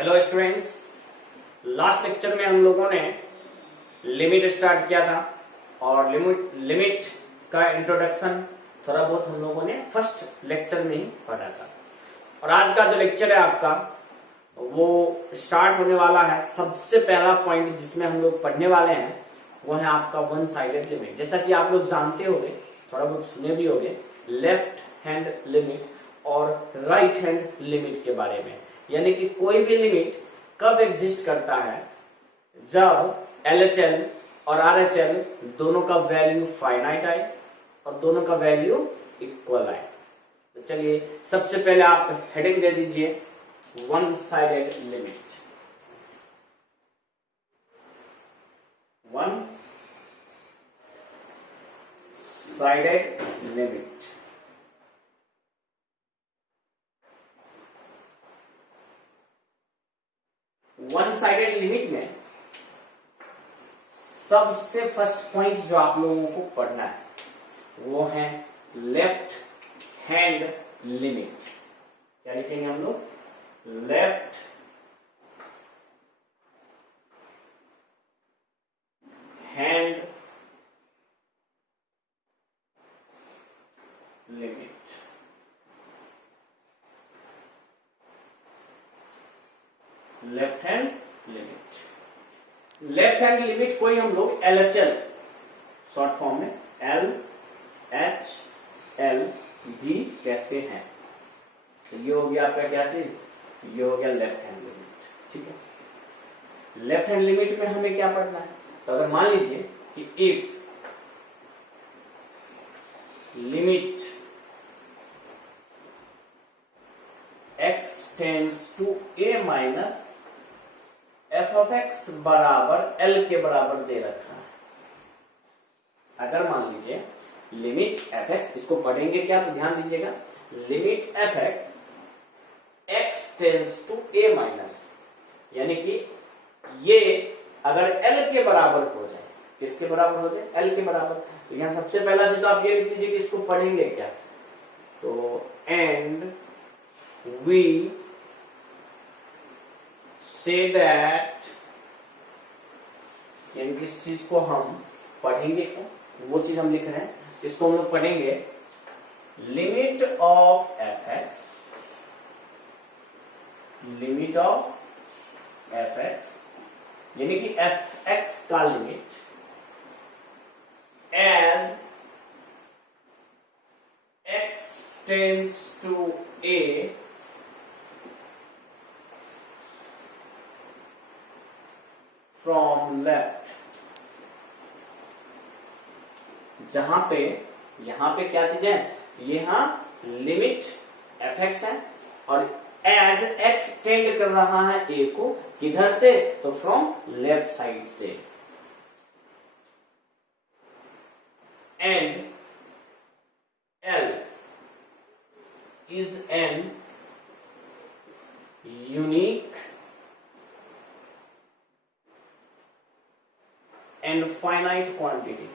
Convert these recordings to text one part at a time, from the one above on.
Hello students, last lecture में हम लोगों ने लिमिट स्टार्ट किया था और लिमिट का इंट्रोडक्शन थोड़ा बहुत हम लोगों ने फर्स्ट लेक्चर में ही पढ़ा था। और आज का जो लेक्चर है आपका वो स्टार्ट होने वाला है। सबसे पहला पॉइंट जिसमें हम लोग पढ़ने वाले हैं वो है आपका वन साइडेड लिमिट। जैसा कि आप लोग जानते होंगे, थोड़ा बहुत सुने भी होंगे, लेफ्ट हैंड लिमिट और राइट हैंड लिमिट के बारे में। यानी कि कोई भी लिमिट कब एग्जिस्ट करता है, जब LHL और RHL दोनों का वैल्यू फाइनाइट आए और दोनों का वैल्यू इक्वल आए। तो चलिए सबसे पहले आप हेडिंग दे दीजिए one sided limit. One sided limit. One sided limit में सबसे फर्स्ट पॉइंट जो आप लोगों को पढ़ना है वो है लेफ्ट हैंड लिमिट। क्या लिखेंगे हम लोग? Left hand limit. Left hand limit. Left hand limit को ही हम लोग LHL शॉर्ट फॉर्म में LHL भी कहते हैं। तो ये हो गया आपका क्या चीज? ये हो गया लेफ्ट हैंड लिमिट। ठीक है, लेफ्ट हैंड लिमिट में हमें क्या पढ़ना है? तो अगर मान लीजिए कि if limit x tends to a minus f of x बराबर L के बराबर दे रखा है। अगर मान लीजिए लिमिट fx, इसको पढ़ेंगे क्या तो ध्यान दीजिएगा, limit fx x tends to a minus, यानी कि ये अगर L के बराबर हो जाए, किसके बराबर हो जाए? L के बराबर। तो यहां सबसे पहला चीज तो आप ये लिख लीजिए कि इसको पढ़ेंगे क्या, तो एंड we say that, यानी कि इस चीज को हम पढ़ेंगे क्या, वो चीज हम लिख रहे हैं। इसको हम लोग पढ़ेंगे limit of fx, limit of fx यानी कि fx का limit as x tends to a from left. जहां पे यहां पे क्या चीज है, यहां लिमिट fx है और एज x टेंड कर रहा है a को, किधर से? तो फ्रॉम लेफ्ट साइड से। And L is an unique and finite quantity.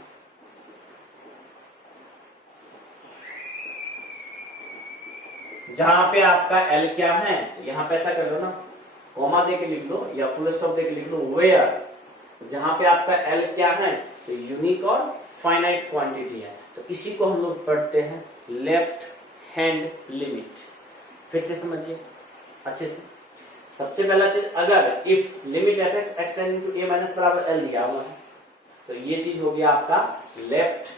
जहां पे आपका L क्या है, यहां पे ऐसा कर लो ना, कॉमा दे के लिख लो या फुल स्टॉप दे के लिख लो, वेयर जहां पे आपका L क्या है तो यूनिक और फाइनाइट क्वांटिटी है। तो इसी को हम लोग पढ़ते हैं लेफ्ट हैंड लिमिट। फिर से समझिए अच्छे से। सबसे पहला चीज, अगर if limit fx x tending to a minus बराबर L दिया हुआ है तो ये चीज हो गया आपका लेफ्ट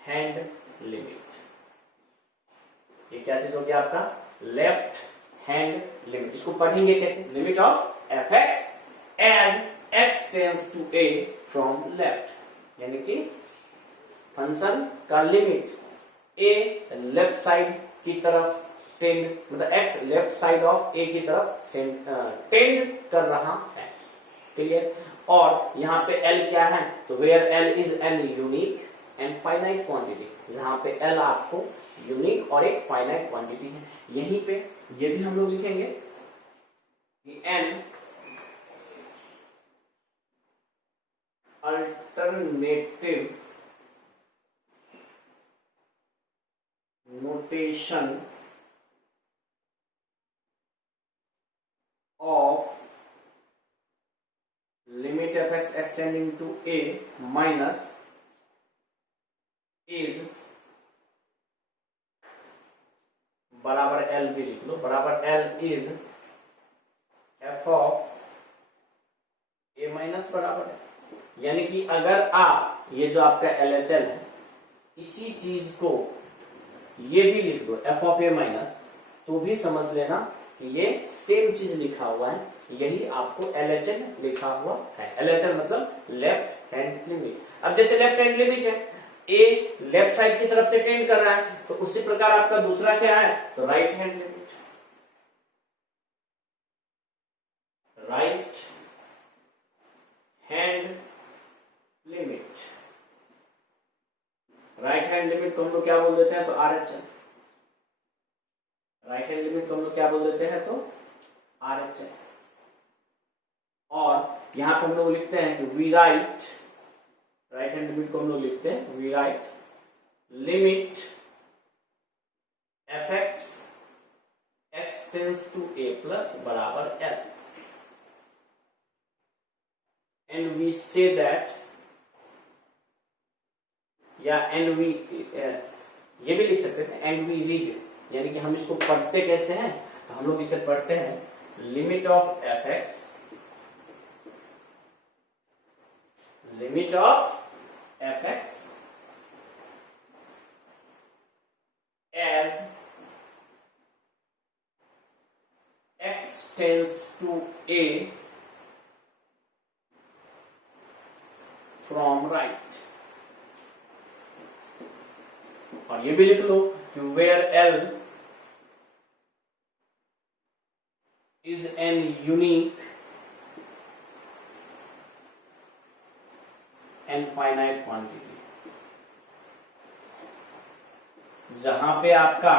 हैंड लिमिट। ये क्या चीज हो गया आपका? Left hand limit. इसको पढ़ेंगे कैसे? Limit of fx as x tends to a from left, यानी कि फंक्शन का लिमिट a लेफ्ट साइड की तरफ टेंड, मतलब x left side of a की तरफ टेंड कर रहा है। क्लियर? और यहाँ पे L क्या है, तो where L is an unique and finite quantity, जहां पे L आपको यूनिक और एक फाइनाइट क्वांटिटी है। यहीं पे ये भी हम लोग लिखेंगे कि n alternative notation of limit fx extending to a minus is बराबर एल भी लिख लो, बराबर L is F of A minus बराबर है। यानी कि अगर आप ये जो आपका एल एच एल है इसी चीज को ये भी लिख दो एफ ऑफ ए माइनस, तो भी समझ लेना कि ये सेम चीज लिखा हुआ है, यही आपको एल एच एल लिखा हुआ है। एल एच एल मतलब लेफ्ट हैंड लिमिट। अब जैसे लेफ्ट हैंड लिमिट है, ए लेफ्ट साइड की तरफ से टेंड कर रहा है, तो उसी प्रकार आपका दूसरा क्या है, तो right hand limit. Right hand limit, right hand limit को हम लोग क्या बोल देते हैं, तो R H L. Right hand limit को हम लोग क्या बोल देते हैं, तो आर एच एल। और यहां पे हम लोग लिखते हैं कि we write, right hand limit को हम लोग लिखते हैं we write limit F X X tends to A plus बराबर L, and we say that, या एंड वी ये भी लिख सकते थे एंड वी रीड, यानी कि हम इसको पढ़ते कैसे हैं, तो हम लोग इसे पढ़ते हैं limit of F X, limit of F X as X tends to A from right. और ये भी लिख लो कि where L is an unique and finite quantity. जहां पे आपका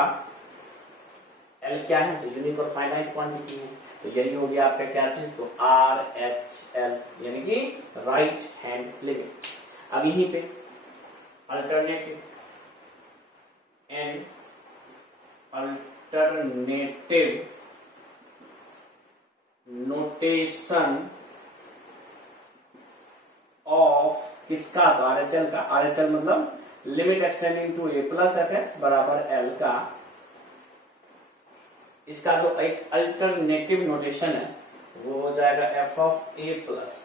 एल क्या है, तो यूनिक और फाइनाइट क्वांटिटी है, तो यही हो गया आपका क्या चीज, तो आर एच एल, यानी कि राइट हैंड लिमिट। अब यहीं पे alternative and alternative notation of किसका, तो आर एच एल का। आर एच एल मतलब limit extending to A plus F X बराबर एल का, इसका जो एक अल्टरनेटिव नोटेशन है वो हो जाएगा एफ ऑफ ए प्लस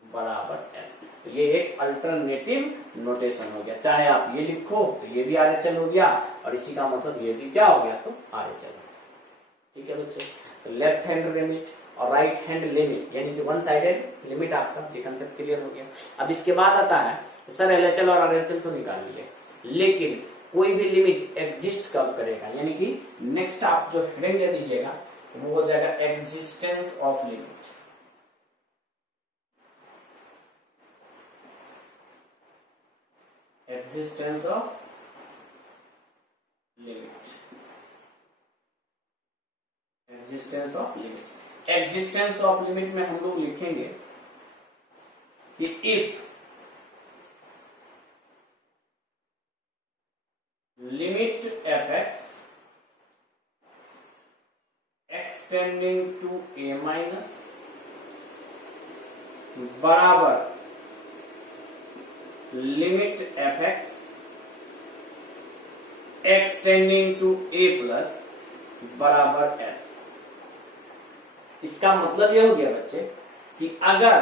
बराबर एल। तो ये एक अल्टरनेटिव नोटेशन हो गया, चाहे आप ये लिखो तो ये भी आर एच एल हो गया, और इसी का मतलब ये भी क्या हो गया, तो आर एच एल। ठीक है बच्चे, तो लेफ्ट हैंड लिमिट और राइट हैंड लिमिट, यानी कि वन साइडेड लिमिट आपका ये कंसेप्ट क्लियर हो गया। अब इसके बाद आता है सर एल एच एल और आर एच एल को निकाल लिए, लेकिन कोई भी लिमिट एग्जिस्ट कब करेगा, यानी कि नेक्स्ट आप जो हेडिंग दे दीजिएगा वो हो जाएगा existence of limit. Existence of limit, existence of limit. Existence of limit में हम लोग लिखेंगे कि if limit F x extending to a minus बराबर limit F x extending to A plus बराबर एल। इसका मतलब यह हो गया बच्चे कि अगर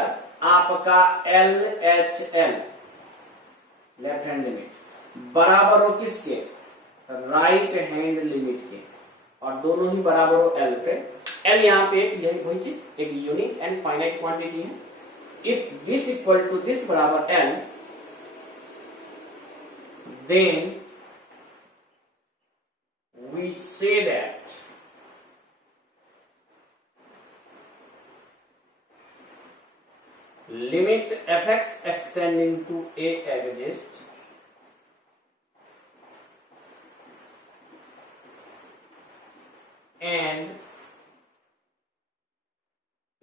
आपका L H L left hand limit बराबर हो किसके, राइट हैंड लिमिट के, और दोनों ही बराबर हो एल पे। एल यहाँ पे एक यही वही चीज एक यूनिक एंड फाइनाइट क्वांटिटी है। If this equal to this बराबर L, then we say that limit fx extending to a exists and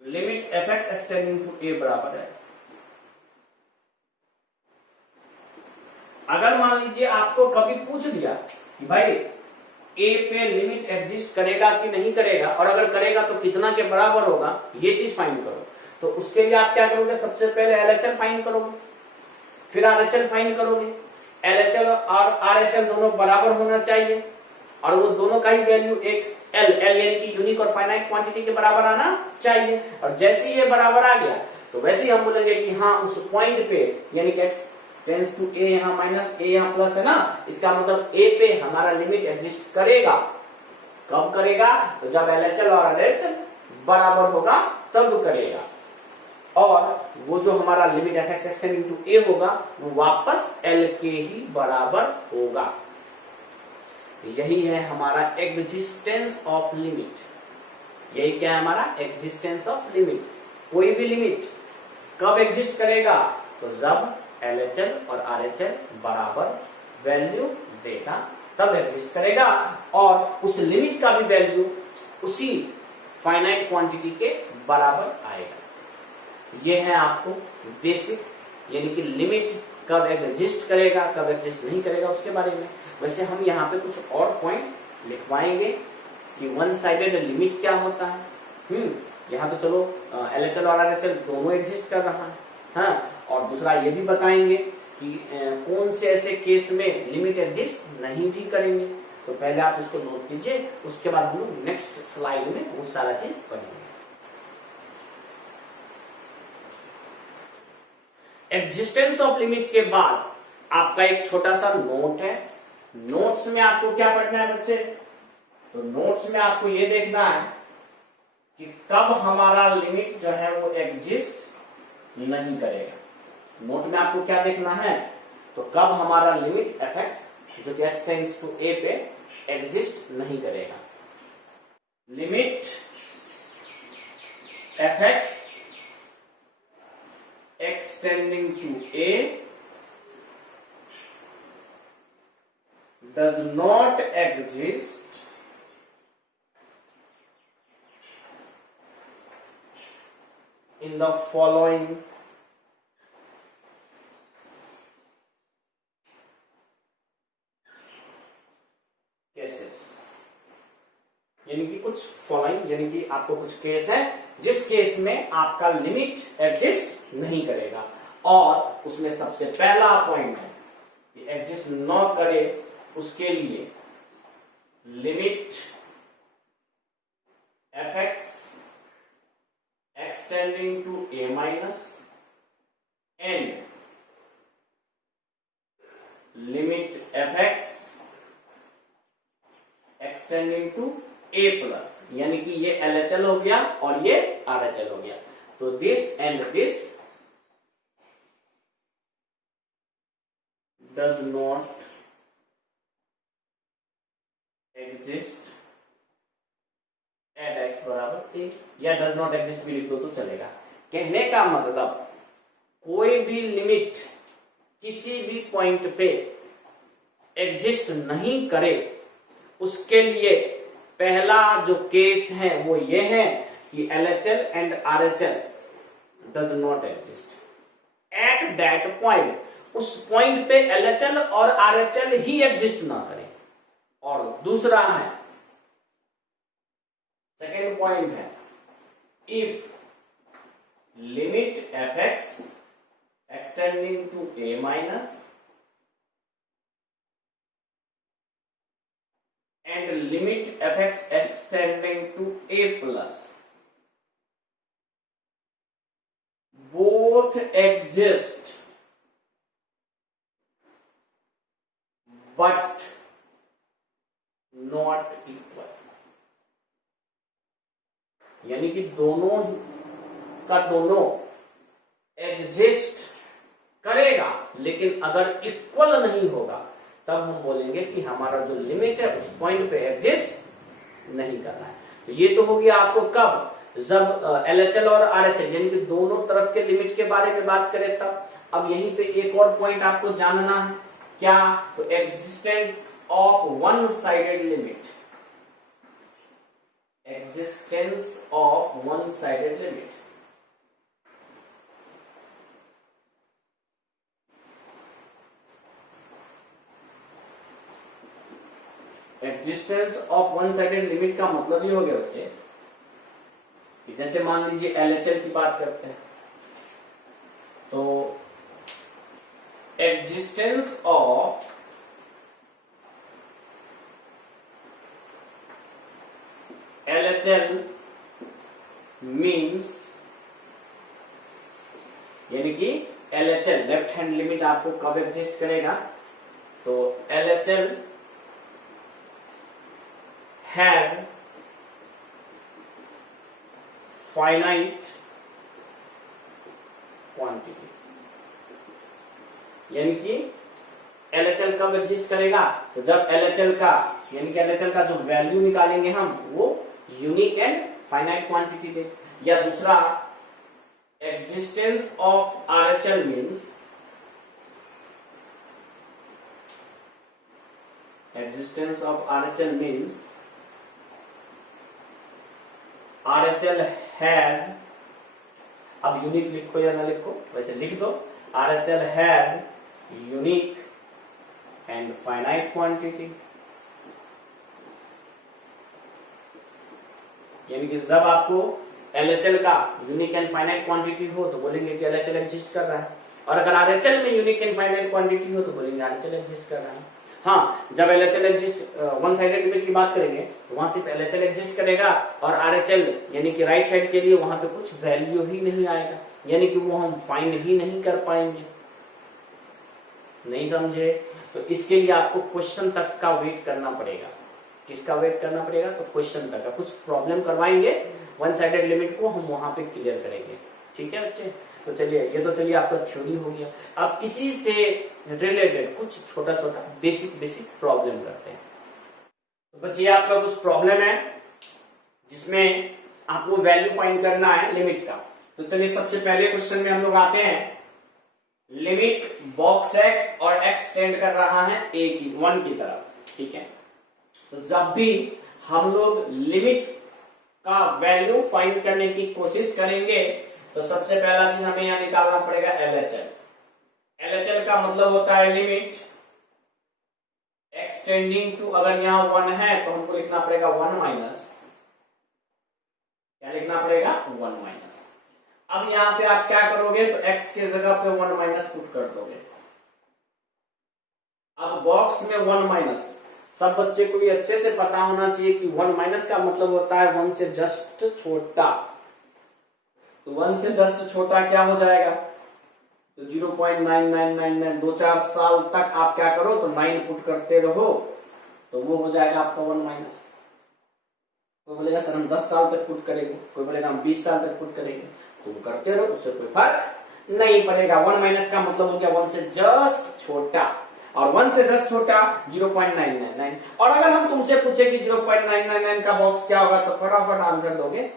limit fx extending to a बराबर है। अगर मान लीजिए आपको कभी पूछ दिया कि भाई ए पे लिमिट एग्जिस्ट करेगा कि नहीं करेगा, और अगर करेगा तो कितना के बराबर होगा, ये चीज फाइंड करो। तो उसके लिए आप क्या करोगे, सबसे पहले एलएचएल फाइंड करोगे, फिर आरएचएल फाइंड करोगे। एलएचएल और आरएचएल दोनों बराबर होना चाहिए, और वो दोनों का ही वैल्यू एक एल यानी कि यूनिक और फाइनाइट क्वांटिटी के बराबर आना चाहिए। और जैसे ही ये बराबर आ गया तो वैसे ही हम बोलेंगे कि हाँ उस पॉइंट पे, यानी कि x टेंड्स टू a, यहाँ माइनस a यहाँ प्लस है ना, इसका मतलब a पे हमारा लिमिट एग्जिस्ट करेगा। कब करेगा, तो जब एलएचएल और आरएचएल बराबर होगा तब करेगा। और वो जो हमारा limit fx extending to a होगा वो वापस l के ही बराबर होगा। यही है हमारा एग्जिस्टेंस ऑफ लिमिट। यही क्या है हमारा एग्जिस्टेंस ऑफ लिमिट। कोई भी लिमिट कब एग्जिस्ट करेगा, तो जब एलएचएल और आरएचएल बराबर वैल्यू देगा तब एग्जिस्ट करेगा, और उस लिमिट का भी वैल्यू उसी फाइनाइट क्वांटिटी के बराबर आएगा। ये है आपको बेसिक, यानी कि लिमिट कब एग्जिस्ट करेगा कब एग्जिस्ट नहीं करेगा उसके बारे में। वैसे हम यहाँ पे कुछ और पॉइंट लिखवाएंगे कि वन साइडेड लिमिट क्या होता है। यहाँ तो चलो एलएचएल और आरएचएल दोनों एग्जिस्ट कर रहा है, हाँ। और दूसरा ये भी बताएंगे कि कौन से ऐसे केस में लिमिट एग्जिस्ट नहीं भी करेंगे। तो पहले आप इसको नोट कीजिए, उसके बाद हम लोग नेक्स्ट स्लाइड में वो सारा चीज पढ़ेंगे। एग्जिस्टेंस ऑफ लिमिट के बाद आपका एक छोटा सा नोट है। नोट्स में आपको क्या पढ़ना है बच्चे, तो नोट्स में आपको ये देखना है कि कब हमारा लिमिट जो है वो एग्जिस्ट नहीं करेगा। नोट में आपको क्या देखना है, तो कब हमारा लिमिट fx जो कि x टेंड्स टू a पे एग्जिस्ट नहीं करेगा। Limit fx x tending to a does not exist in the following cases। यानी कि कुछ फॉलोइंग, यानी कि आपको कुछ केस है जिस केस में आपका लिमिट एग्जिस्ट नहीं करेगा, और उसमें सबसे पहला पॉइंट है कि एग्जिस्ट न करे उसके लिए limit fx extending to a minus and limit fx extending to a plus, यानी कि ये LHL हो गया और ये RHL हो गया। तो this and this does not exist eight x बराबर a, या डज नॉट एग्जिस्ट भी लिख दो तो चलेगा। कहने का मतलब कोई भी लिमिट किसी भी पॉइंट पे एग्जिस्ट नहीं करे उसके लिए पहला जो केस है वो ये है कि LHL and RHL does not exist at that point. उस पॉइंट पे LHL और RHL ही एग्जिस्ट ना करें। और दूसरा है, सेकेंड पॉइंट है, if limit fx extending to a minus and limit fx extending to a plus both exist but not equal। यानी कि दोनों का दोनों एग्जिस्ट करेगा, लेकिन अगर इक्वल नहीं होगा तब हम बोलेंगे कि हमारा जो लिमिट है उस पॉइंट पे एग्जिस्ट नहीं करना है। तो ये तो हो गया आपको कब, जब LHL और RHL यानी कि दोनों तरफ के लिमिट के बारे में बात करें तब। अब यहीं पे एक और पॉइंट आपको जानना है, क्या, तो existence of one sided limit. Existence of one sided limit, existence of one sided limit का मतलब ये हो गया बच्चे कि जैसे मान लीजिए LHL की बात करते हैं, तो एग्जिस्टेंस ऑफ LHL मीन्स, यानी कि LHL लेफ्ट हैंड लिमिट आपको कब एग्जिस्ट करेगा, तो LHL हैज फाइनाइट क्वांटिटी, यानी कि LHL कब एग्जिस्ट करेगा, तो जब LHL का यानी कि LHL का जो वैल्यू निकालेंगे हम वो यूनिक एंड फाइनाइट क्वांटिटी दे। या दूसरा, existence of RHL means RHL has, अब यूनिक लिखो या ना लिखो, वैसे लिख दो, RHL has unique and finite quantity, यानी कि जब आपको LHL का यूनिक एंड फाइनाइट क्वांटिटी हो तो बोलेंगे कि LHL एग्जिस्ट कर रहा है, और अगर RHL में यूनिक एंड फाइनाइट क्वांटिटी हो तो बोलेंगे RHL एग्जिस्ट कर रहा है। हाँ, जब LHL exist one sided limit की बात करेंगे तो वहां सिर्फ LHL एग्जिस्ट करेगा और RHL यानी कि राइट साइड के लिए वहां पे कुछ वैल्यू ही नहीं आएगा, यानी कि वो हम फाइंड ही नहीं कर पाएंगे। नहीं समझे? तो इसके लिए आपको क्वेश्चन तक का वेट करना पड़ेगा। किसका वेट करना पड़ेगा? तो क्वेश्चन तक का। कुछ प्रॉब्लम करवाएंगे, वन साइडेड लिमिट को हम वहां पे क्लियर करेंगे। ठीक है बच्चे? तो चलिए, ये तो चलिए आपका थ्योरी हो गया। अब इसी से रिलेटेड कुछ छोटा छोटा बेसिक प्रॉब्लम करते हैं। तो बच्चे आपका कुछ प्रॉब्लम है जिसमें आपको वैल्यू फाइंड करना है लिमिट का। तो चलिए सबसे पहले क्वेश्चन में हम लोग आते हैं, लिमिट बॉक्स x और x टेंड कर रहा है a की 1 की तरफ। ठीक है, तो जब भी हम लोग लिमिट का वैल्यू फाइंड करने की कोशिश करेंगे तो सबसे पहला चीज हमें यहां निकालना पड़ेगा LHL। LHL का मतलब होता है लिमिट x टेंडिंग टू, अगर यहां 1 है तो हमको लिखना पड़ेगा 1 माइनस, क्या लिखना पड़ेगा? 1 माइनस। अब यहां पे आप क्या करोगे, तो x के जगह पे 1 माइनस पुट कर दोगे। अब बॉक्स में 1 माइनस, सब बच्चे को भी अच्छे से पता होना चाहिए कि 1 माइनस का मतलब होता है 1 से जस्ट छोटा। तो 1 से जस्ट छोटा क्या हो जाएगा? तो 0.9999, 2-4 साल तक आप क्या करो तो 9 पुट करते रहो तो वो हो जाएगा आपका 1 माइनस। कोई बोलेगा सर हम 10 साल तक पुट करेंगे, कोई बोलेगा हम 20 साल तक पुट करेंगे, तो वो करते रहो, उससे कोई फर्क नहीं पड़ेगा। 1 माइनस का मतलब हो गया 1 से जस्ट छोटा, और 1 से जस्ट छोटा 0.999। और अगर हम तुमसे पूछे कि 0.999 का बॉक्स क्या होगा तो फटाफट आंसर दोगे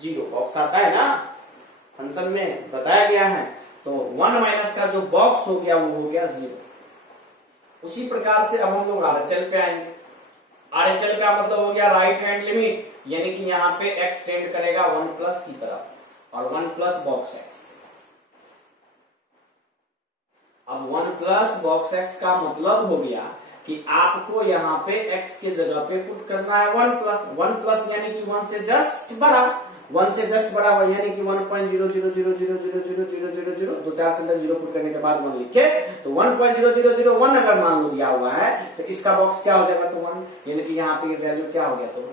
0। बॉक्स आता है ना, फंक्शन में बताया गया है। तो 1 माइनस का जो बॉक्स हो गया वो हो गया 0। उसी प्रकार से अब हम लोग RHL पे आएंगे। RHL का मतलब हो गया राइट हैंड लिमिट, यानी कि यहाँ पे x टेंड करेगा 1 प्लस की तरफ, और 1 प्लस बॉक्स x। अब 1 प्लस बॉक्स x का मतलब हो गया कि आपको यहाँ पे x के जगह पे पुट करना है 1 प्लस यानी कि 1 से जस्ट बड़ा, 1 से जस्ट बड़ा यानी कि 1.000000000, 2-4 से 0 पुट करने के बाद 1 लिखे तो 1.0001 अगर मान लो दिया हुआ है तो इसका बॉक्स क्या हो जाएगा? तो 1, यानी कि यहाँ पे वैल्यू क्या हो गया? तो 1।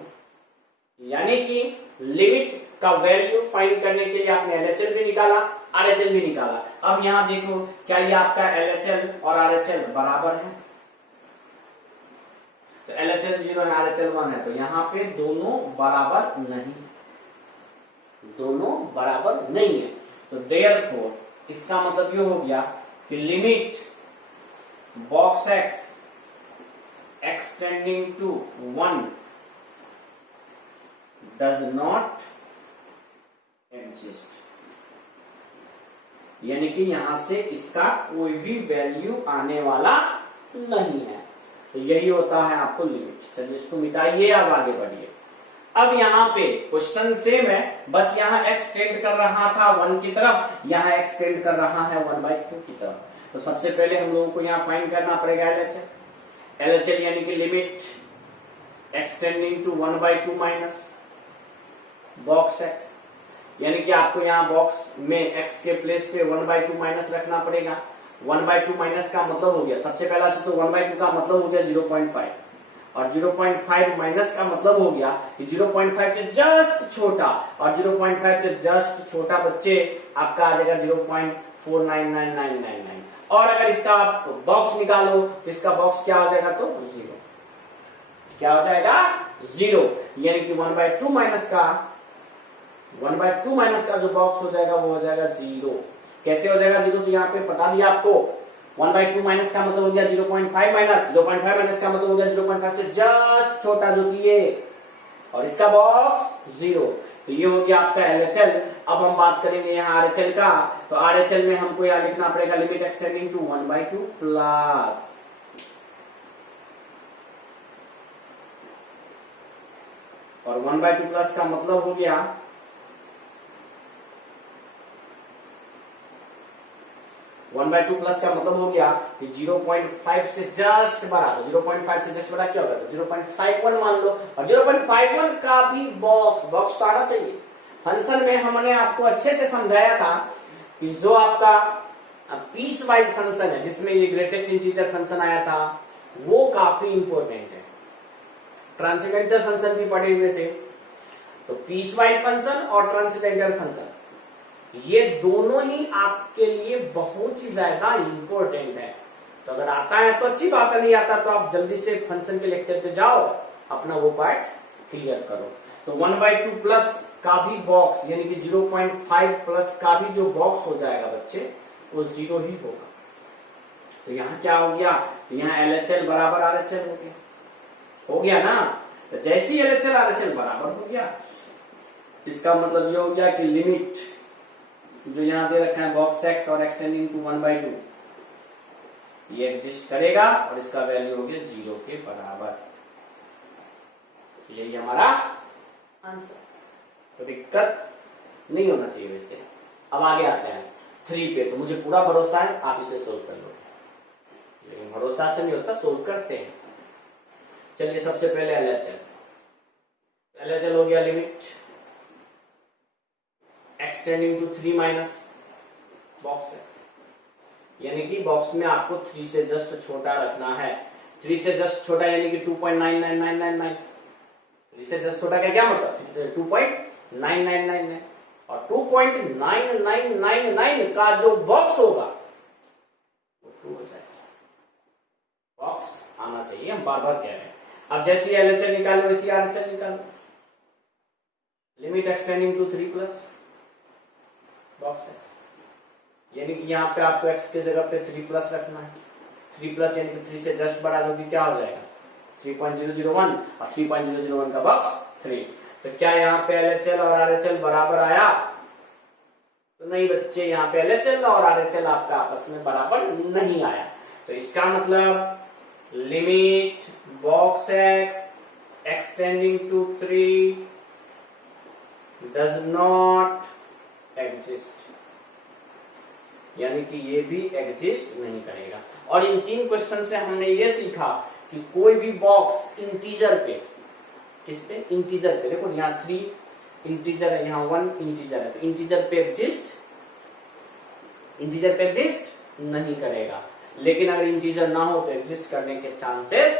यानी कि लिमिट का वैल्यू फाइंड करने के लिए आपने LHL भी निकाला, RHL भी निकाला। अब यहाँ देखो क्या ये आपका LHL और RHL बराबर है? तो LHL 0 है, RHL 1 है, तो यहाँ पे दोनों बराबर नहीं, दोनों बराबर नहीं है। तो देयरफॉर इसका मतलब ये हो गया कि limit box x tending to 1 does not exist, यानी कि यहां से इसका कोई भी वैल्यू आने वाला नहीं है। तो यही होता है आपको लिमिट। चलिए इसको मिटाइए, अब आगे बढ़िए। अब यहाँ पे क्वेश्चन सेम है, बस यहाँ x टेंड कर रहा था 1 की तरफ, यहाँ x टेंड कर रहा है 1/2 की तरफ। तो सबसे पहले हम लोगों को यहाँ फाइंड करना पड़ेगा LHL यानी कि limit extending to 1/2 minus box X, यानी कि आपको यहाँ बॉक्स में एक्स के प्लेस पे 1/2 माइनस रखना पड़ेगा। 1/2 माइनस का मतलब हो गया, सबसे पहला से तो 1/2 का मतलब हो गया 0.5, और 0.5 माइनस का मतलब हो गया कि 0.5 से जस्ट छोटा, और 0.5 से जस्ट छोटा बच्चे आपका आ जाएगा 0.499999, और अगर इसका आप बॉक्स निकालो तो इसका बॉक्स क्या हो जाएगा, तो 0। क्या हो जाएगा, 0, यानी कि 1/2 माइनस का जो बॉक्स हो जाएगा वो हो जाएगा 0। कैसे हो जाएगा 0, तो यहाँ पे बता दिया आपको, 1/2 माइनस का मतलब हो गया 0.5 माइनस, 0.5 माइनस का मतलब हो गया 0.5 से जस्ट छोटा जो कि ये, और इसका बॉक्स 0। तो ये हो गया आपका LHL। अब हम बात करेंगे यहाँ RHL का, तो RHL में हमको यहाँ लिखना पड़ेगा लिमिट एक्सटेंडिंग टू 1/2 प्लस, और 1/2 प्लस का मतलब हो गया 1/2 प्लस का मतलब हो गया कि 0.5 से जस्ट बड़ा, तो 0.5 से जस्ट बड़ा क्या होगा, तो 0.51 मान लो, और 0.51 का भी बॉक्स तो आना चाहिए। फंक्शन में हमने आपको अच्छे से समझाया था कि जो आपका पीस वाइज फंक्शन है जिसमें ये ग्रेटेस्ट इंटीजर फंक्शन आया था वो काफी इंपॉर्टेंट है। ट्रांसेंडेंटल फंक्शन भी पढ़े हुए थे, तो पीस वाइज फंक्शन और ट्रांसेंडेंटल फंक्शन ये दोनों ही आपके लिए बहुत ही ज्यादा इंपॉर्टेंट है। तो अगर आता है तो अच्छी बात है, नहीं आता तो आप जल्दी से फंक्शन के लेक्चर पे जाओ, अपना वो पार्ट क्लियर करो। तो 1/2 प्लस का भी बॉक्स, यानी कि 0.5 प्लस का भी जो बॉक्स हो जाएगा बच्चे वो 0 ही होगा। तो यहाँ क्या हो गया, तो यहाँ LHL बराबर RHL हो गया ना। तो जैसी LHL RHL बराबर हो गया, इसका मतलब ये हो गया कि लिमिट जो यहाँ दे रखा है बॉक्स एक्स और एक्सटेंडिंग टू 1/2 ये एग्जिस्ट करेगा, और इसका वैल्यू हो गया 0 के बराबर। यही हमारा आंसर, तो दिक्कत नहीं होना चाहिए वैसे। अब आगे आते हैं 3 पे, तो मुझे पूरा भरोसा है आप इसे सोल्व कर लो, लेकिन भरोसा से नहीं होता, सोल्व करते हैं। चलिए सबसे पहले LHL हो गया limit extending to 3 minus box X, यानी कि बॉक्स में आपको 3 से जस्ट छोटा रखना है। 3 से जस्ट छोटा यानी कि 2.99999, 3 से जस्ट छोटा का क्या मतलब 2.9999, और 2.9999 का जो बॉक्स होगा वो 2 हो जाएगा। बॉक्स आना चाहिए, हम बार बार कह रहे हैं। अब जैसे LHL निकालो वैसे RHL निकालो। Limit extending to 3 plus box X, यानी कि यहाँ पे आपको x के जगह पे 3 प्लस रखना है। 3 प्लस यानी कि 3 से जस्ट बड़ा जो कि क्या हो जाएगा 3.001, और 3.001 का बॉक्स 3। तो क्या यहाँ पे LHL और RHL बराबर आया, तो नहीं बच्चे, यहाँ पे LHL और RHL आपका आपस में बराबर नहीं आया। तो इसका मतलब limit box X extending to 3 does not exist, यानी कि ये भी एग्जिस्ट नहीं करेगा। और इन 3 क्वेश्चन से हमने ये सीखा कि कोई भी बॉक्स इंटीजर पे, किस पे, इंटीजर पे, देखो यहाँ 3 इंटीजर है, यहाँ 1 इंटीजर है, तो इंटीजर पे एग्जिस्ट नहीं करेगा। लेकिन अगर इंटीजर ना हो तो एग्जिस्ट करने के चांसेस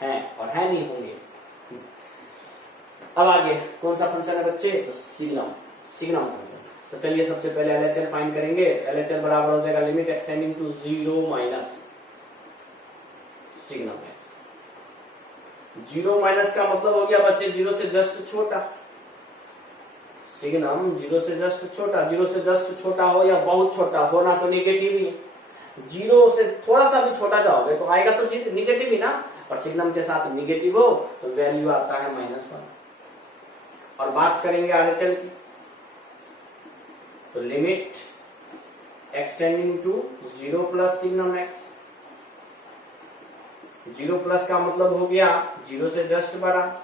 हैं, और है नहीं होंगे। अब आगे कौन सा फंक्शन है बच्चे, तो सिग्नम फंक्शन। तो चलिए सबसे पहले LHL फाइंड करेंगे। LHL बराबर हो जाएगा limit extending to 0 minus signum X. 0 minus का मतलब हो गया बच्चे 0 से जस्ट छोटा, सिग्नम 0 से जस्ट छोटा। 0 से जस्ट छोटा हो या बहुत छोटा होना तो नेगेटिव ही है। 0 से थोड़ा सा भी छोटा जाओगे तो आएगा तो निगेटिव ही ना, और सिग्नम के साथ निगेटिव हो तो वैल्यू आता है -1। और बात करेंगे RHL की, तो limit extending to 0 plus signum X. 0 plus का मतलब हो गया 0 से जस्ट बड़ा,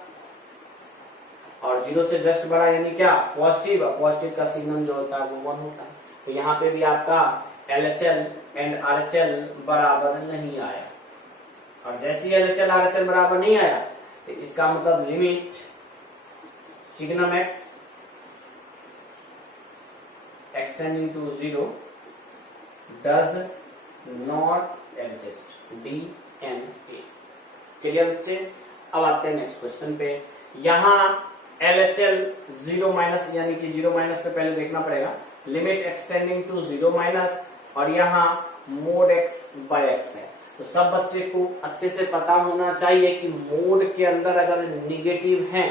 और 0 से जस्ट बड़ा यानी क्या, पॉजिटिव। पॉजिटिव का सिग्नम जो होता है वो 1 होता है। तो यहाँ पे भी आपका LHL एंड RHL बराबर नहीं आया, और जैसे LHL RHL बराबर नहीं आया तो तो इसका मतलब limit signum X extending to 0 does not exist, DNA। Clear बच्चे? अब आते हैं नेक्स्ट क्वेश्चन पे। यहाँ LHL 0 माइनस यानी कि 0 माइनस पे पहले देखना पड़ेगा, लिमिट एक्सटेंडिंग टू 0 माइनस, और यहाँ मोड x बाय x है। तो सब बच्चे को अच्छे से पता होना चाहिए कि मोड के अंदर अगर निगेटिव है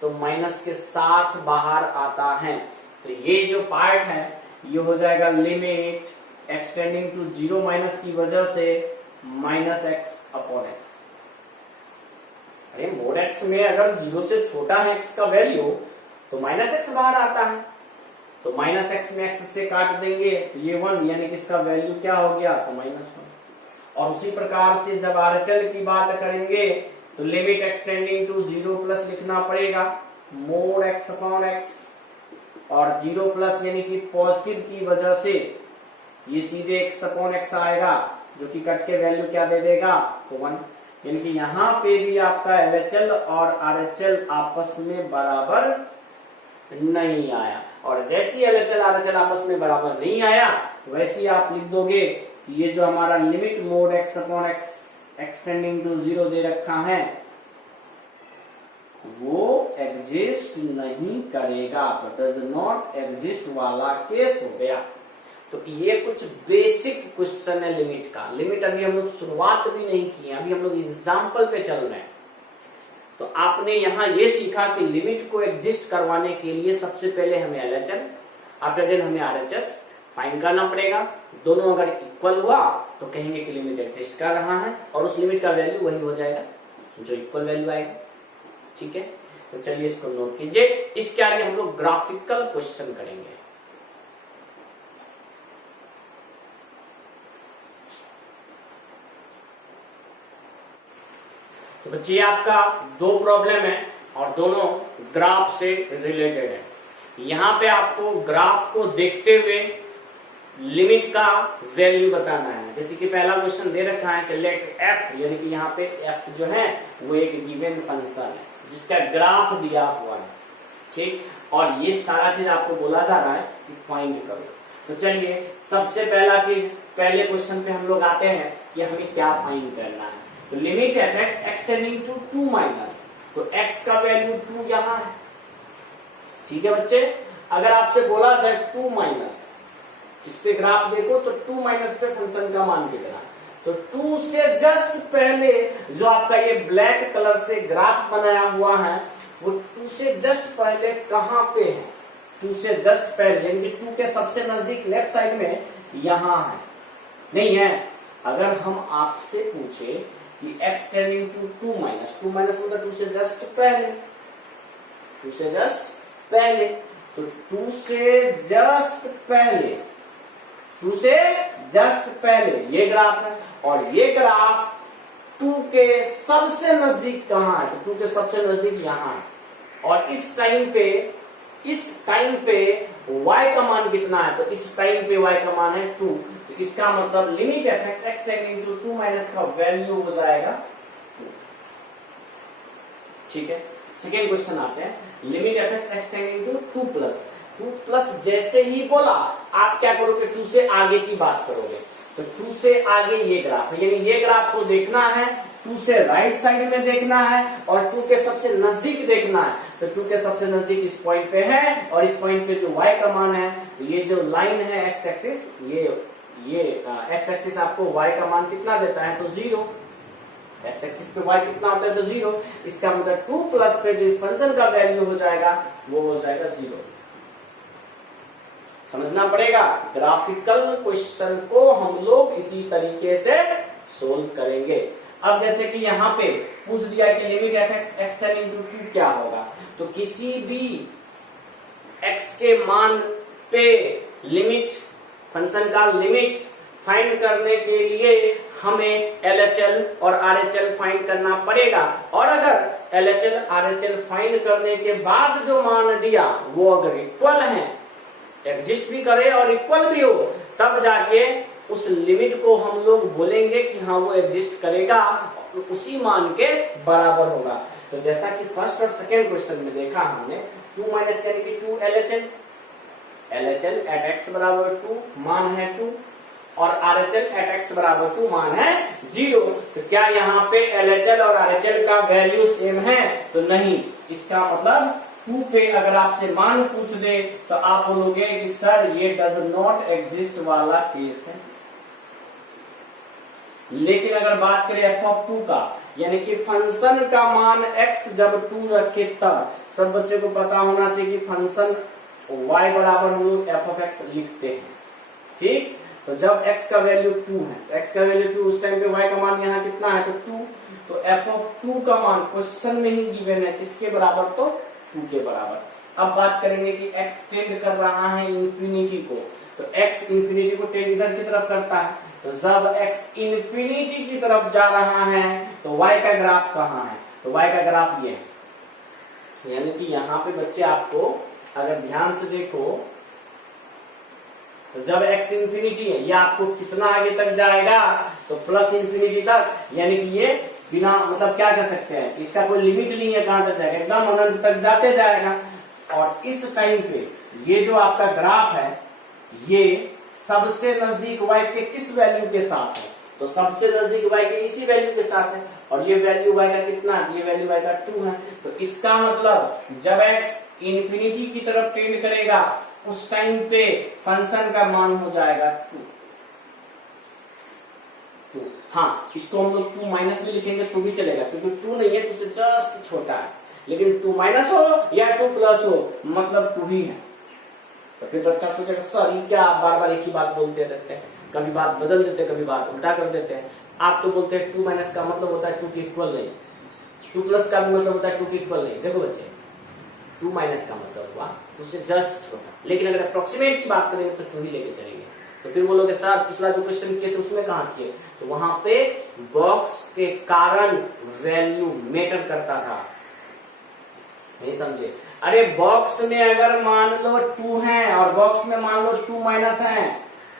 तो माइनस के साथ बाहर आता है। तो ये जो पार्ट है ये हो जाएगा लिमिट एक्सटेंडिंग टू 0 माइनस की वजह से माइनस एक्स अपॉन एक्स। अरे मोड एक्स में अगर 0 से छोटा है x का वैल्यू तो माइनस एक्स बाहर आता है, तो माइनस एक्स में एक्स से काट देंगे ये 1, यानी कि इसका वैल्यू क्या हो गया? तो -1। और उसी प्रकार से जब RHL की बात करेंगे तो लिमिट एक्सटेंडिंग टू 0 प्लस लिखना पड़ेगा मोड x अपॉन x, और 0 प्लस यानी कि पॉजिटिव की वजह से ये सीधे x अपॉन x आएगा, जो कि कट के वैल्यू क्या दे देगा? तो 1। यानी कि यहाँ पे भी आपका LHL और RHL आपस में बराबर नहीं आया, और जैसे ही LHL RHL आपस में बराबर नहीं आया वैसे ही आप लिख दोगे कि ये जो हमारा limit mod x upon x extending to 0 दे रखा है वो एग्जिस्ट नहीं करेगा, तो डज नॉट एग्जिस्ट वाला केस हो गया। तो ये कुछ बेसिक क्वेश्चन है लिमिट का। लिमिट अभी हम लोग शुरुआत भी नहीं की है, अभी हम लोग एग्जाम्पल पे चल रहे हैं। तो आपने यहाँ ये सीखा कि लिमिट को एग्जिस्ट करवाने के लिए सबसे पहले हमें LHL, आफ्टर देन हमें RHS फाइंड करना पड़ेगा। दोनों अगर इक्वल हुआ तो कहेंगे कि लिमिट एग्जिस्ट कर रहा है, और उस लिमिट का वैल्यू वही हो जाएगा जो इक्वल वैल्यू आएगा। ठीक है, तो चलिए इसको नोट कीजिए। इसके आगे हम लोग ग्राफिकल क्वेश्चन करेंगे। तो बच्चे आपका 2 प्रॉब्लम है और दोनों ग्राफ से रिलेटेड है। यहाँ पे आपको ग्राफ को देखते हुए लिमिट का वैल्यू बताना है। जैसे कि पहला क्वेश्चन दे रखा है कि लेट f, यानी कि यहाँ पे f जो है वो एक गिवन फंक्शन है जिसका ग्राफ दिया हुआ है। ठीक, और ये सारा चीज आपको बोला जा रहा है कि फाइंड करो। तो चलिए सबसे पहला चीज, पहले क्वेश्चन पे हम लोग आते हैं कि हमें क्या फाइंड करना है। तो limit f(x) extending to 2 minus, तो x का वैल्यू 2 यहाँ है। ठीक है बच्चे, अगर आपसे बोला जाए 2 माइनस, इस पे ग्राफ देखो तो 2 माइनस पे फंक्शन का मान कितना है, तो 2 से जस्ट पहले जो आपका ये ब्लैक कलर से ग्राफ बनाया हुआ है वो 2 से जस्ट पहले कहाँ पे है? 2 से जस्ट पहले यानी कि 2 के सबसे नजदीक लेफ्ट साइड में यहाँ है, नहीं है। अगर हम आपसे पूछे कि x tending to 2 minus, 2 minus मतलब 2 से जस्ट पहले, 2 से जस्ट पहले, तो 2 से जस्ट पहले, 2 से जस्ट पहले ये ग्राफ है, और ये ग्राफ 2 के सबसे नजदीक कहाँ है? तो 2 के सबसे नजदीक यहाँ है, और इस टाइम पे y का मान कितना है? तो इस टाइम पे y का मान है 2, तो इसका मतलब limit f(x) extending to 2 minus का वैल्यू हो जाएगा 2। ठीक है, सेकेंड क्वेश्चन आते हैं। Limit f(x) extending to 2 plus, 2 plus जैसे ही बोला आप क्या करोगे? 2 से आगे की बात करोगे, तो 2 से आगे ये ग्राफ है, यानी ये ग्राफ को देखना है 2 से राइट साइड में देखना है और 2 के सबसे नजदीक देखना है। तो 2 के सबसे नजदीक इस पॉइंट पे है, और इस पॉइंट पे जो y का मान है, तो ये जो लाइन है x एक्सिस, ये x एक्सिस आपको y का मान कितना देता है? तो 0। x एक्सिस पे y कितना होता है? तो 0। इसका मतलब 2 प्लस पे जो इस फंक्शन का वैल्यू हो जाएगा वो हो जाएगा 0। समझना पड़ेगा, ग्राफिकल क्वेश्चन को हम लोग इसी तरीके से सोल्व करेंगे। अब जैसे कि यहाँ पे पूछ दिया कि लिमिट f(x) एक्सटेंडिंग टू 2 क्या होगा, तो किसी भी x के मान पे लिमिट, फंक्शन का लिमिट फाइंड करने के लिए हमें LHL और RHL फाइंड करना पड़ेगा, और अगर LHL RHL फाइंड करने के बाद जो मान दिया वो अगर इक्वल है, एग्जिस्ट भी करे और इक्वल भी हो, तब जाके उस लिमिट को हम लोग बोलेंगे कि हाँ वो एग्जिस्ट करेगा और उसी मान के बराबर होगा। तो जैसा कि फर्स्ट और सेकेंड क्वेश्चन में देखा हमने 2 माइनस यानी कि 2 LHL, LHL एट x बराबर 2 मान है 2 और RHL एट x बराबर 2 मान है 0। तो क्या यहाँ पे LHL और RHL का वैल्यू सेम है? तो नहीं। इसका मतलब 2 पे अगर आपसे मान पूछ दे तो आप बोलोगे कि सर ये डज नॉट एग्जिस्ट वाला केस है। लेकिन अगर बात करें f(2) का, यानी कि फंक्शन का मान x जब 2 रखे तब, सब बच्चे को पता होना चाहिए कि फंक्शन y बराबर हम लोग f(x) लिखते हैं, ठीक। तो जब x का वैल्यू 2 है, x का वैल्यू 2, उस टाइम पे y का मान यहाँ कितना है? तो 2। तो f(2) का मान क्वेश्चन में ही गिवन है, किसके बराबर? तो 2 के बराबर। अब बात करेंगे कि x टेंड कर रहा है इंफिनिटी को, तो x इंफिनिटी को टेंड इधर की तरफ करता है, तो जब x इंफिनिटी की तरफ जा रहा है तो y का ग्राफ कहाँ है? तो y का ग्राफ ये है। यानी कि यहाँ पे बच्चे आपको अगर ध्यान से देखो तो जब x इंफिनिटी है, ये आपको कितना आगे तक जाएगा? तो प्लस इंफिनिटी तक। यानी कि ये बिना मतलब क्या कह सकते हैं, इसका कोई लिमिट नहीं है कहां तक जाएगा, एकदम अनंत तक जाते जाएगा। और इस टाइम पे ये जो आपका ग्राफ है ये सबसे नजदीक y के किस वैल्यू के साथ है? तो सबसे नजदीक y के इसी वैल्यू के साथ है, और ये वैल्यू y का कितना है? ये वैल्यू y का 2 है। तो इसका मतलब जब x इंफिनिटी की तरफ टेंड करेगा उस टाइम पे फंक्शन का मान हो जाएगा 2। हाँ, इसको हम लोग 2 माइनस में लिखेंगे तो भी चलेगा, क्योंकि 2 नहीं है, 2 से जस्ट छोटा है। लेकिन 2 माइनस हो या 2 प्लस हो, मतलब 2 ही है। तो फिर बच्चा सोचेगा सर ये क्या आप बार बार एक ही बात बोलते रहते हैं, कभी बात बदल देते, कभी बात उल्टा कर देते हैं। आप तो बोलते हैं 2 माइनस का मतलब होता है 2 के इक्वल नहीं, 2 प्लस का भी मतलब होता है 2 के इक्वल नहीं। देखो बच्चे, 2 माइनस का मतलब हुआ 2 से जस्ट छोटा, लेकिन अगर अप्रोक्सीमेट की बात करेंगे तो 2 ही लेके चलेंगे। तो फिर बोलोगे सर पिछला जो क्वेश्चन किए थे उसमें कहाँ किए? तो वहां पे बॉक्स के कारण वैल्यू मैटर करता था, नहीं समझे? अरे बॉक्स में अगर मान लो 2 है और बॉक्स में मान लो 2 माइनस है,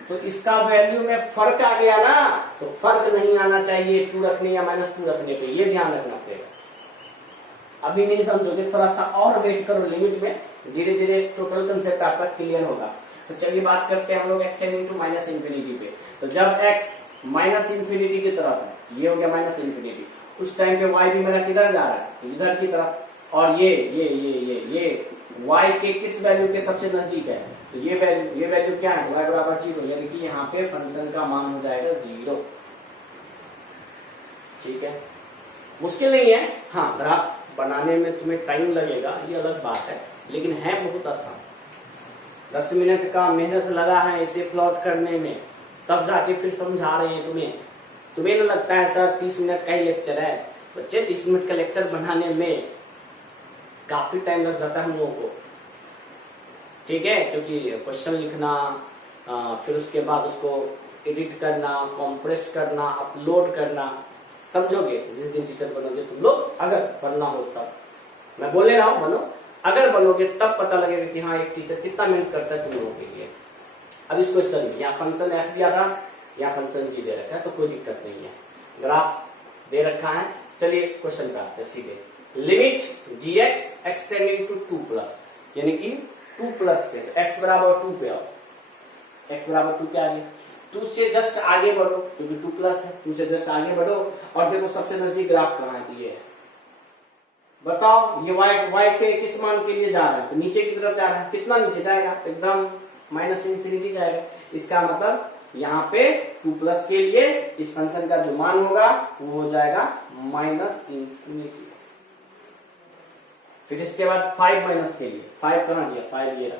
तो इसका वैल्यू में फर्क आ गया ना, तो फर्क नहीं आना चाहिए 2 रखने या -2 रखने पे, ये ध्यान रखना पड़ेगा। अभी नहीं समझोगे, थोड़ा सा और वेट करो लिमिट में, धीरे धीरे टोटल कंसेप्ट आपका क्लियर होगा। तो चलिए बात करते हैं हम लोग x tending to minus infinity पे। तो जब x माइनस इंफिनिटी की तरफ है, ये हो गया माइनस इंफिनिटी, उस टाइम पे y भी मेरा किधर जा रहा है? इधर की तरफ। और ये y के किस वैल्यू के सबसे नजदीक है? तो ये वैल्यू क्या है? y बराबर 0, यानी कि यहाँ पे फंक्शन का मान हो जाएगा 0। ठीक है, मुश्किल नहीं है। हाँ, ग्राफ बनाने में तुम्हें टाइम लगेगा, ये अलग बात है, लेकिन है बहुत आसान। 10 मिनट का मेहनत लगा है इसे प्लॉट करने में, तब जाके फिर समझा रहे हैं तुम्हें। तुम्हें ना लगता है सर 30 मिनट का ही लेक्चर है? बच्चे 30 मिनट का लेक्चर बनाने में काफी टाइम लग जाता है हम लोगों को, ठीक है, क्योंकि क्वेश्चन लिखना, फिर उसके बाद उसको एडिट करना, कॉम्प्रेस करना, अपलोड करना। समझोगे जिस दिन टीचर बनोगे तुम लोग, अगर बनना हो तब, मैं बोले रहा हूं बनो, अगर बनोगे तब पता लगेगा कि हाँ एक टीचर कितना मेहनत करता है तुम लोगों के लिए। अब इस क्वेश्चन में यहाँ फंक्शन f दिया था, यहाँ फंक्शन g दे रखा है, तो कोई दिक्कत नहीं है, ग्राफ दे रखा है। चलिए क्वेश्चन पे आते हैं सीधे। Limit gx x tending to 2 plus, यानी कि 2 प्लस पे, तो x बराबर 2 पे आओ, x बराबर 2 पे आ गया, 2 से जस्ट आगे बढ़ो क्योंकि 2 प्लस है, 2 से जस्ट आगे बढ़ो और देखो सबसे नजदीक ग्राफ कहाँ है? तो ये है। बताओ ये y के किस मान के लिए जा रहा है? तो नीचे की तरफ जा रहा है। कितना नीचे जाएगा? तो एकदम माइनस इंफिनिटी जाएगा। इसका मतलब यहाँ पे 2 प्लस के लिए इस फंक्शन का जो मान होगा वो हो जाएगा माइनस इंफिनिटी। फिर इसके बाद 5 माइनस के लिए, 5 कहाँ दिया? 5 ये रहा,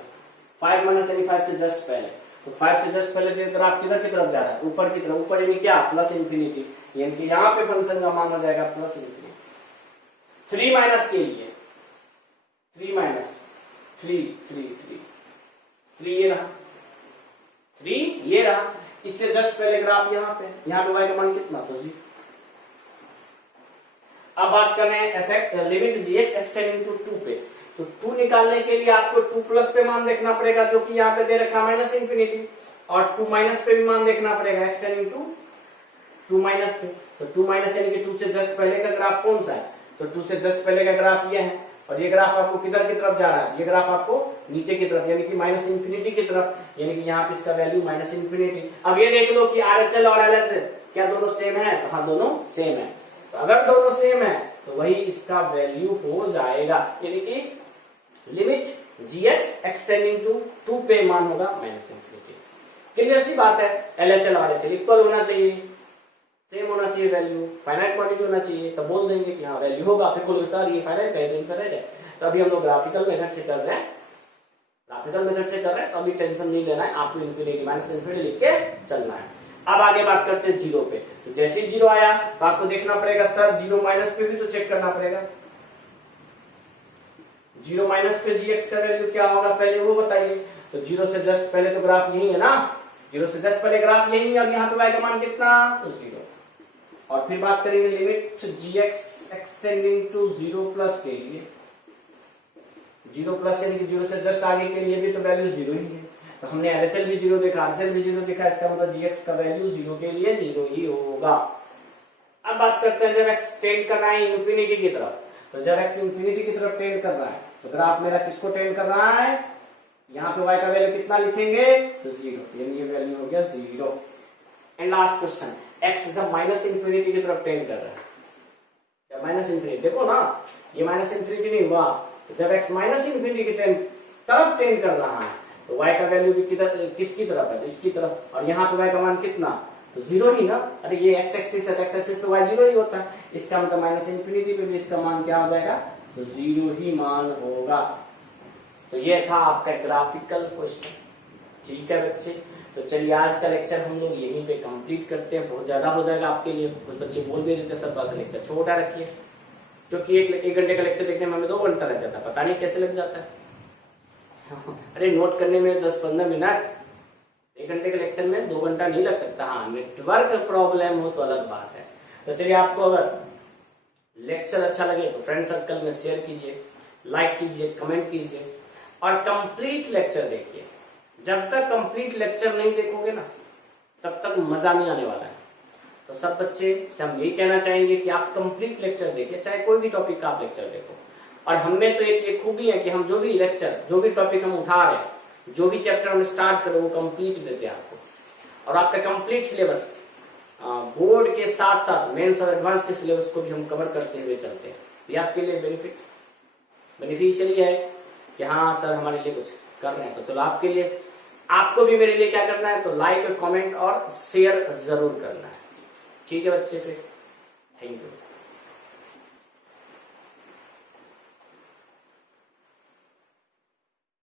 5 माइनस यानी 5 से जस्ट पहले, तो 5 से जस्ट पहले ग्राफ किधर की तरफ जा रहा है? ऊपर की तरफ। ऊपर यानी क्या? प्लस इंफिनिटी, यानी कि यहाँ पे फंक्शन का मान हो जाएगा प्लस इंफिनिटी। 3 माइनस के लिए, 3 माइनस 3 ये रहा, 3 ये रहा, इससे जस्ट पहले ग्राफ यहाँ पे, यहाँ पे y का मान कितना? तो 0। अब बात कर रहे हैं effect limit gx extending to 2 पे। तो 2 निकालने के लिए आपको 2 प्लस पे मान देखना पड़ेगा, जो कि यहाँ पे दे रखा माइनस इंफिनिटी, और 2 माइनस पे भी मान देखना पड़ेगा एक्सटेंडिंग टू 2 माइनस पे। तो 2 माइनस यानी कि 2 से जस्ट पहले का ग्राफ कौन सा है? तो 2 से जस्ट पहले का ग्राफ ये है, और ये ग्राफ आपको किधर की तरफ जा रहा है, ये ग्राफ आपको नीचे की तरफ यानी कि माइनस इंफिनिटी की तरफ, यानी कि यहाँ पे इसका वैल्यू माइनस इंफिनिटी। अब ये देख लो कि RHL और LHL क्या दोनों सेम है, तो हाँ दोनों सेम है। तो अगर दोनों सेम है तो वही इसका वैल्यू हो जाएगा, यानी कि लिमिट gx एक्सटेंडिंग टू 2 पे मान होगा माइनस इंफिनिटी। क्लियर सी बात है, LHL और RHL इक्वल होना चाहिए, सेम होना चाहिए वैल्यू, फाइनाइट क्वांटिटी होना चाहिए, तो बोल देंगे कि हाँ वैल्यू होगा। फिर कोई विस्तार ये फाइनाइट है, इनफाइनाइट है। तो अभी हम लोग ग्राफिकल मेथड से कर रहे हैं, तो अभी टेंशन नहीं लेना है, आपको इन्फिनिटी माइनस इन्फिनिटी लिख के चलना है। अब आगे बात करते हैं जीरो पे। तो जैसे ही जीरो आया तो आपको देखना पड़ेगा सर जीरो माइनस पे भी तो चेक करना पड़ेगा, जीरो माइनस पे gx का वैल्यू क्या होगा पहले वो बताइए। तो जीरो से जस्ट पहले तो ग्राफ यही है ना, जीरो से जस्ट पहले ग्राफ यही है, और यहाँ पे y का मान कितना, तो जीरो। और फिर बात करेंगे limit gx extending to zero plus के लिए, जीरो प्लस यानी कि जीरो से जस्ट आगे के लिए भी तो वैल्यू जीरो ही है। तो हमने LHL भी जीरो देखा, RHL भी जीरो देखा, इसका मतलब gx का वैल्यू जीरो के लिए जीरो ही होगा। अब बात करते हैं जब x टेंड कर रहा है इंफिनिटी की तरफ, तो जब x इंफिनिटी की तरफ टेंड कर रहा है तो ग्राफ मेरा किसको टेंड कर रहा है, यहाँ पे y का वैल्यू कितना लिखेंगे, तो जीरो, यानी ये वैल्यू हो गया zero. And last question, x जब माइनस इंफिनिटी की तरफ टेंड कर रहा है, जब माइनस इंफिनिटी, देखो ना ये माइनस इंफिनिटी नहीं हुआ, तो जब x माइनस इंफिनिटी की तरफ टेंड कर रहा है तो y का वैल्यू भी किसकी तरफ है, तो इसकी तरफ, और यहाँ पे y का मान कितना, तो जीरो ही ना। अरे ये x एक्सिस है, x एक्सिस पे y जीरो ही होता है, इसका मतलब माइनस इंफिनिटी पे भी इसका मान क्या हो जाएगा, तो जीरो ही मान होगा। तो ये था आपका ग्राफिकल क्वेश्चन। ठीक है बच्चे, तो चलिए आज का लेक्चर हम लोग यहीं पे कंप्लीट करते हैं, बहुत ज्यादा हो जाएगा आपके लिए। कुछ बच्चे बोल भी देते सर थोड़ा सा लेक्चर छोटा रखिए, क्योंकि एक घंटे का लेक्चर देखने में हमें 2 घंटा लग जाता है, पता नहीं कैसे लग जाता है। अरे नोट करने में 10-15 मिनट, 1 घंटे के लेक्चर में 2 घंटा नहीं लग सकता। हाँ नेटवर्क प्रॉब्लम हो तो अलग बात है। तो चलिए आपको अगर लेक्चर अच्छा लगे तो फ्रेंड सर्कल में शेयर कीजिए, लाइक कीजिए, कमेंट कीजिए, और कंप्लीट लेक्चर देखिए। जब तक कंप्लीट लेक्चर नहीं देखोगे ना तब तक मजा नहीं आने वाला है। तो सब बच्चे से हम यही कहना चाहेंगे कि आप कंप्लीट लेक्चर देखिए, चाहे कोई भी टॉपिक का आप लेक्चर देखो। और हमें तो एक ये खूबी है कि हम जो भी लेक्चर, जो भी टॉपिक हम उठा रहे हैं, जो भी चैप्टर हम स्टार्ट करें वो कंप्लीट देते हैं आपको, और आपका कंप्लीट सिलेबस बोर्ड के साथ साथ मेंस और एडवांस के सिलेबस को भी हम कवर करते हुए चलते हैं। ये आपके लिए बेनिफिशियल है कि हाँ सर हमारे लिए कुछ कर रहे हैं। तो चलो आपके लिए, आपको भी मेरे लिए क्या करना है, तो लाइक, कमेंट और शेयर जरूर करना है। ठीक है बच्चे, फिर थैंक यू।